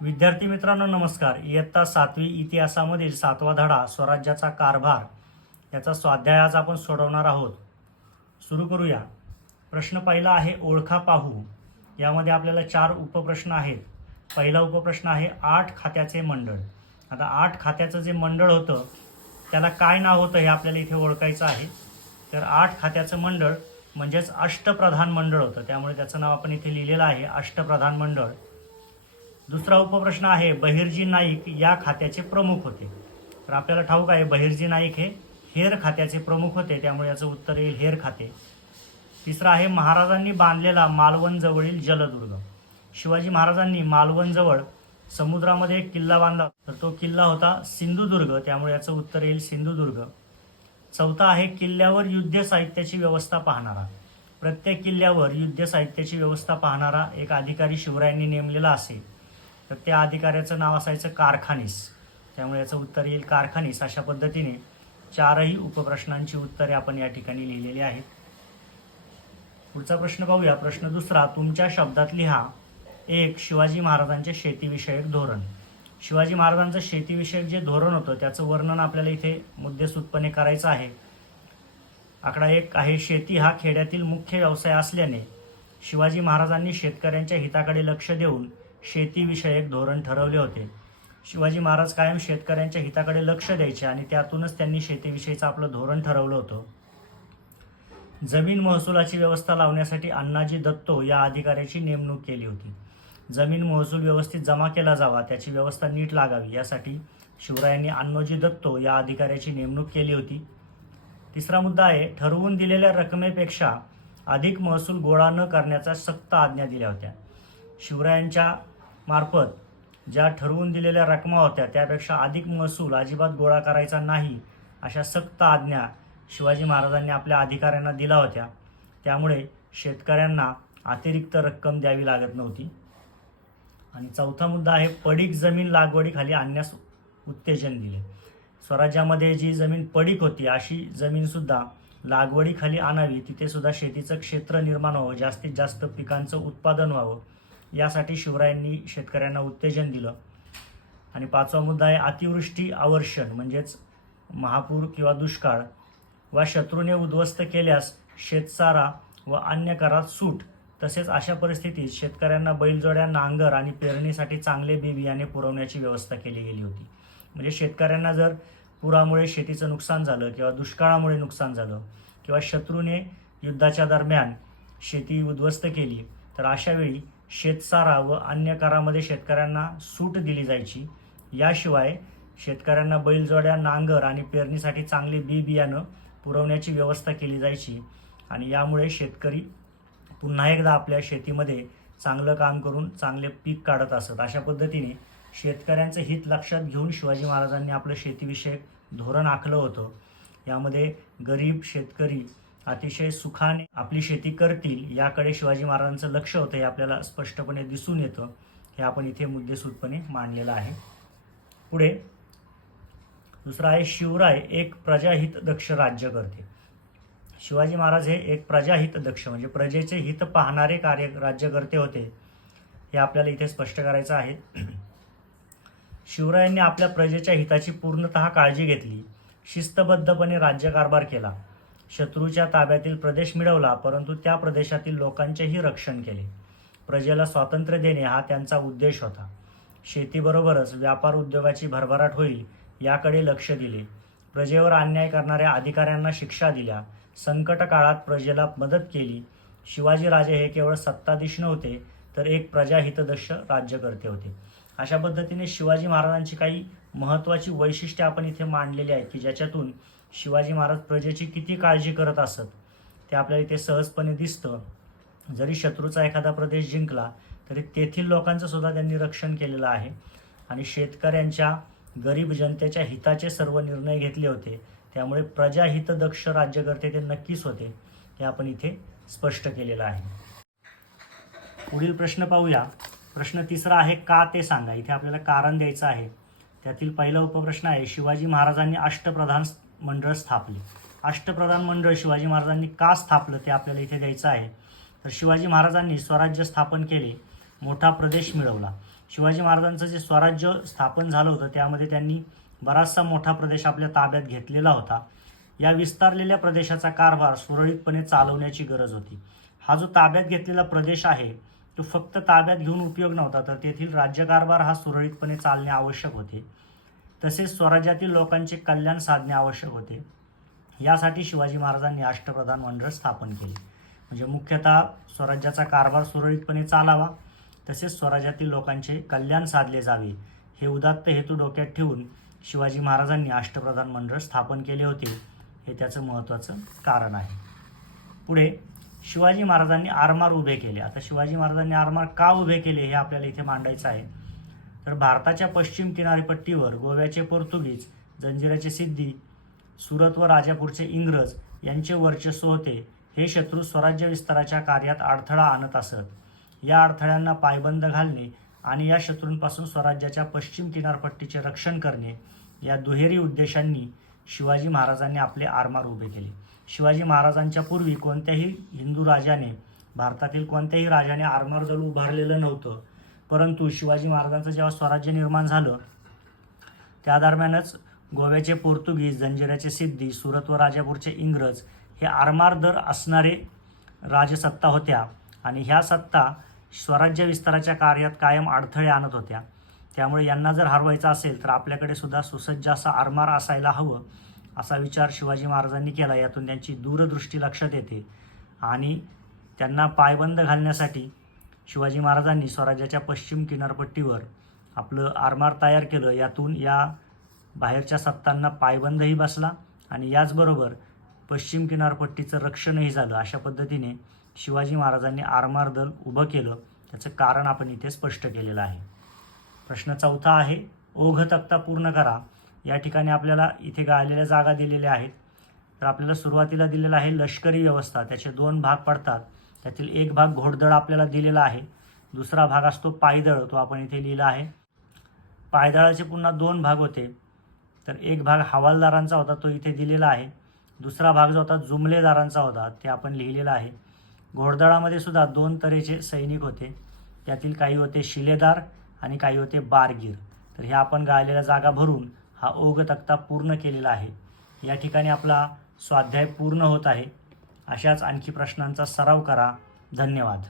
विद्यार्थी मित्रांनो नमस्कार. इयत्ता सातवी इतिहासामधील सातवा धडा स्वराज्याचा कारभार याचा स्वाध्याय आज आपण सोडवणार आहोत. सुरू करूया. प्रश्न पहिला आहे ओळखा पाहू. यामध्ये आपल्याला चार उपप्रश्न आहेत. पहिला उपप्रश्न आहे आठ खात्याचे मंडळ. आता आठ खात्याचं जे मंडळ होतं त्याला काय नाव होतं हे आपल्याला इथे ओळखायचं आहे. तर आठ खात्याचं मंडळ म्हणजेच अष्टप्रधान मंडळ होतं. त्यामुळे त्याचं नाव आपण इथे लिहिलेलं आहे अष्टप्रधान मंडळ. दुसरा उपप्रश्न आहे बहिर्जी नाईक या खात्याचे प्रमुख होते. तर आपल्याला ठाऊक आहे बहिर्जी नाईक हे हेर खात्याचे प्रमुख होते त्यामुळे याचं उत्तर येईल हेर खाते. तिसरा आहे महाराजांनी बांधलेला मालवणजवळील जलदुर्ग. शिवाजी महाराजांनी मालवणजवळ समुद्रामध्ये एक किल्ला बांधला. तर तो किल्ला होता सिंधुदुर्ग त्यामुळे याचं उत्तर येईल सिंधुदुर्ग. चौथा आहे किल्ल्यावर युद्ध साहित्याची व्यवस्था पाहणारा. प्रत्येक किल्ल्यावर युद्ध साहित्याची व्यवस्था पाहणारा एक अधिकारी शिवरायांनी नेमलेला असेल. तर त्या अधिकाऱ्याचं नाव असायचं कारखानीस. त्यामुळे याचं उत्तर येईल कारखानीस अशा पद्धतीने चारही उपप्रश्नांची उत्तरे आपण या ठिकाणी लिहिलेली आहेत. पुढचा प्रश्न पाहूया. प्रश्न दुसरा तुमच्या शब्दात लिहा एक शिवाजी महाराजांचे शेतीविषयक धोरण. शिवाजी महाराजांचं शेतीविषयक जे धोरण होतं त्याचं वर्णन आपल्याला इथे मुद्देसूदपणे करायचं आहे. आकडा एक आहे शेती हा खेड्यातील मुख्य व्यवसाय असल्याने शिवाजी महाराजांनी शेतकऱ्यांच्या हिताकडे लक्ष देऊन शेतीविषयक धोरण ठरवले होते. शिवाजी महाराज कायम शेतकऱ्यांच्या हिताकडे लक्ष द्यायचे आणि त्यातूनच त्यांनी शेतीविषयीचं आपलं धोरण ठरवलं होतं. जमीन महसुलाची व्यवस्था लावण्यासाठी अण्णाजी दत्तो या अधिकाऱ्याची नेमणूक केली होती. जमीन महसूल व्यवस्थित जमा केला जावा त्याची व्यवस्था नीट लागावी यासाठी शिवरायांनी अण्णोजी दत्तो या अधिकाऱ्याची नेमणूक केली होती. तिसरा मुद्दा आहे ठरवून दिलेल्या रकमेपेक्षा अधिक महसूल गोळा न करण्याचा सक्त आज्ञा दिल्या होत्या. शिवरायांच्या मार्फत ज्या ठरवून दिलेल्या रकमा होत्या त्यापेक्षा अधिक महसूल अजिबात गोळा करायचा नाही अशा सक्त आज्ञा शिवाजी महाराजांनी आपल्या अधिकाऱ्यांना दिल्या होत्या. त्यामुळे शेतकऱ्यांना अतिरिक्त रक्कम द्यावी लागत नव्हती. आणि चौथा मुद्दा आहे पडीक जमीन लागवडीखाली आणण्यास उत्तेजन दिले. स्वराज्यामध्ये जी जमीन पडीक होती अशी जमीनसुद्धा लागवडीखाली आणावी तिथेसुद्धा शेतीचं क्षेत्र निर्माण व्हावं जास्तीत जास्त पिकांचं उत्पादन व्हावं यासाठी शिवरायांनी शेतकऱ्यांना उत्तेजन दिलं. आणि पाचवा मुद्दा आहे अतिवृष्टी आवर्षण म्हणजेच महापूर किंवा दुष्काळ. वा शत्रूने उद्ध्वस्त केल्यास शेतसारा व अन्य करात सूट. तसेच अशा परिस्थितीत शेतकऱ्यांना बैलजोड्या नांगर आणि पेरणीसाठी चांगले बी बियाणे पुरवण्याची व्यवस्था केली गेली होती. म्हणजे शेतकऱ्यांना जर पुरामुळे शेतीचं नुकसान झालं किंवा दुष्काळामुळे नुकसान झालं किंवा शत्रूने युद्धाच्या दरम्यान शेती उद्ध्वस्त केली तर अशावेळी शेतसारा व अन्य करामध्ये शेतकऱ्यांना सूट दिली जायची. याशिवाय शेतकऱ्यांना बैलजोड्या नांगर आणि पेरणीसाठी चांगले बी बियाणं पुरवण्याची व्यवस्था केली जायची आणि यामुळे शेतकरी पुन्हा एकदा आपल्या शेतीमध्ये चांगलं काम करून चांगले पीक काढत असत. अशा पद्धतीने शेतकऱ्यांचं हित लक्षात घेऊन शिवाजी महाराजांनी आपलं शेतीविषयक धोरण आखलं होतं. यामध्ये गरीब शेतकरी अतिशय सुखाने आपली शेती करतील याकडे शिवाजी महाराजांचं लक्ष होतं हे आपल्याला स्पष्टपणे दिसून येतं. हे आपण इथे मुद्देसूदपणे मांडलेलं आहे. पुढे दुसरा आहे शिवराय एक प्रजाहित दक्ष राज्य करते. शिवाजी महाराज हे एक प्रजाहित दक्ष म्हणजे प्रजेचे हित पाहणारे कार्य राज्यकर्ते होते. हे आपल्याला इथे स्पष्ट करायचं आहे. शिवरायांनी आपल्या प्रजेच्या हिताची पूर्णतः काळजी घेतली. शिस्तबद्धपणे राज्यकारभार केला. शत्रूच्या ताब्यातील प्रदेश मिळवला परंतु त्या प्रदेशातील लोकांचेही रक्षण केले. प्रजेला स्वातंत्र्य देणे हा त्यांचा उद्देश होता. शेतीबरोबरच व्यापार उद्योगाची भरभराट होईल याकडे लक्ष दिले. प्रजेवर अन्याय करणाऱ्या अधिकाऱ्यांना शिक्षा दिल्या. संकट काळात प्रजेला मदत केली. शिवाजीराजे हे केवळ सत्ताधीश नव्हते तर एक प्रजाहितदक्ष राज्यकर्ते होते. अशा पद्धतीने शिवाजी महाराजांची काही महत्त्वाची वैशिष्ट्ये आपण इथे मांडलेली आहेत की ज्याच्यातून शिवाजी महाराज प्रजेची किती काळजी करत असत ते आपल्याला इथे सहजपणे दिसतं. जरी शत्रूचा एखादा प्रदेश जिंकला तरी तेथील लोकांचं सुद्धा त्यांनी रक्षण केलेलं आहे. आणि शेतकऱ्यांच्या गरीब जनतेच्या हिताचे सर्व निर्णय घेतले होते. त्यामुळे प्रजाहितदक्ष राज्यकर्ते ते नक्कीच होते हे आपण इथे स्पष्ट केलेलं आहे. पुढील प्रश्न पाहूया. प्रश्न तिसरा आहे का ते सांगा? इथे आपल्याला कारण द्यायचं आहे. त्यातील पहिला उपप्रश्न आहे शिवाजी महाराजांनी अष्टप्रधान मंडळ स्थापले. अष्टप्रधान मंडळ शिवाजी महाराजांनी का स्थापलं ते आपल्याला इथे द्यायचं आहे? तर शिवाजी महाराजांनी स्वराज्य स्थापन केले मोठा प्रदेश मिळवला. शिवाजी महाराजांचं जे स्वराज्य स्थापन झालं होतं त्यामध्ये त्यांनी बराचसा मोठा प्रदेश आपल्या ताब्यात घेतलेला होता. या विस्तारलेल्या प्रदेशाचा कारभार सुरळीतपणे चालवण्याची गरज होती. हा जो ताब्यात घेतलेला प्रदेश आहे तो फक्त ताब्यात घेऊन उपयोग नव्हता तर तेथील राज्यकारभार हा सुरळीतपणे चालणे आवश्यक होते. तसेच स्वराज्यातील लोकांचे कल्याण साधणे आवश्यक होते. यासाठी शिवाजी महाराजांनी अष्टप्रधान मंडळ स्थापन केले. म्हणजे मुख्यतः स्वराज्याचा कारभार सुरळीतपणे चालावा तसेच स्वराज्यातील लोकांचे कल्याण साधले जावे हे उदात्त हेतू डोक्यात ठेवून शिवाजी महाराजांनी अष्टप्रधान मंडळ स्थापन केले होते. हे त्याचं महत्त्वाचं कारण आहे. पुढे शिवाजी महाराजांनी आरमार उभे केले. आता शिवाजी महाराजांनी आरमार का उभे केले हे आपल्याला इथे मांडायचं आहे. तर भारताच्या पश्चिम किनारपट्टीवर गोव्याचे पोर्तुगीज जंजिराचे सिद्धी सुरत व राजापूरचे इंग्रज यांचे वर्चस्व होते. हे शत्रू स्वराज्य विस्ताराच्या कार्यात अडथळा आणत असत. या अडथळ्यांना पायबंद घालणे आणि या शत्रूंपासून स्वराज्याच्या पश्चिम किनारपट्टीचे रक्षण करणे या दुहेरी उद्देशांनी शिवाजी महाराजांनी आपले आरमार उभे केले. शिवाजी महाराजांच्या पूर्वी कोणत्याही हिंदू राजाने भारतातील कोणत्याही राजाने आरमार दल उभारलेलं नव्हतं परंतु शिवाजी महाराजांचं जेव्हा स्वराज्य निर्माण झालं त्या दरम्यानच गोव्याचे पोर्तुगीज जंजिऱ्याचे सिद्धी सुरत व राजापूरचे इंग्रज हे आरमार दर असणारे राजसत्ता होत्या आणि ह्या सत्ता स्वराज्य विस्ताराच्या कार्यात कायम अडथळे आणत होत्या. त्यामुळे यांना जर हरवायचं असेल तर आपल्याकडे सुद्धा सुसज्ज असा आरमार असायला हवं. असा विचार शिवाजी महाराजांनी केला. यातून त्यांची दूरदृष्टी लक्षात येते. आणि त्यांना पायबंद घालण्यासाठी शिवाजी महाराजांनी स्वराज्याच्या पश्चिम किनारपट्टीवर आपलं आरमार तयार केलं. यातून या बाहेरच्या सत्तांना पायबंदही बसला आणि याचबरोबर पश्चिम किनारपट्टीचं रक्षणही झालं. अशा पद्धतीने शिवाजी महाराजांनी आरमार दल उभं केलं. त्याचं कारण आपण इथे स्पष्ट केलेलं आहे. प्रश्न चौथा आहे ओघ तक्ता पूर्ण करा. या ठिकाणी आपल्याला इथे गाळलेल्या जागा दिलेल्या आहेत. तर आपल्याला सुरुवातीला दिलेला आहे लष्करी व्यवस्था. त्याचे दोन भाग पडतात. त्यातील एक भाग घोडदळ आपल्याला दिलेला आहे. दुसरा भाग असतो पायदळ. तो आपण इथे लिहिला आहे. पायदळाचे पुन्हा दोन भाग होते. तर एक भाग हवालदारांचा होता तो इथे दिलेला आहे. दुसरा भाग जो होता जुमलेदारांचा होता ते आपण लिहिलेला आहे. घोडदळामध्ये सुद्धा दोन तऱ्हेचे सैनिक होते. त्यातील काही होते शिलेदार आणि काही होते बारगीर. तर हे आपण गाळलेल्या जागा भरून हा ओघ तक्ता पूर्ण केलेला आहे. या ठिकाणी आपला स्वाध्याय पूर्ण होत आहे. अशाच आणखी प्रश्नांचा सराव करा. धन्यवाद.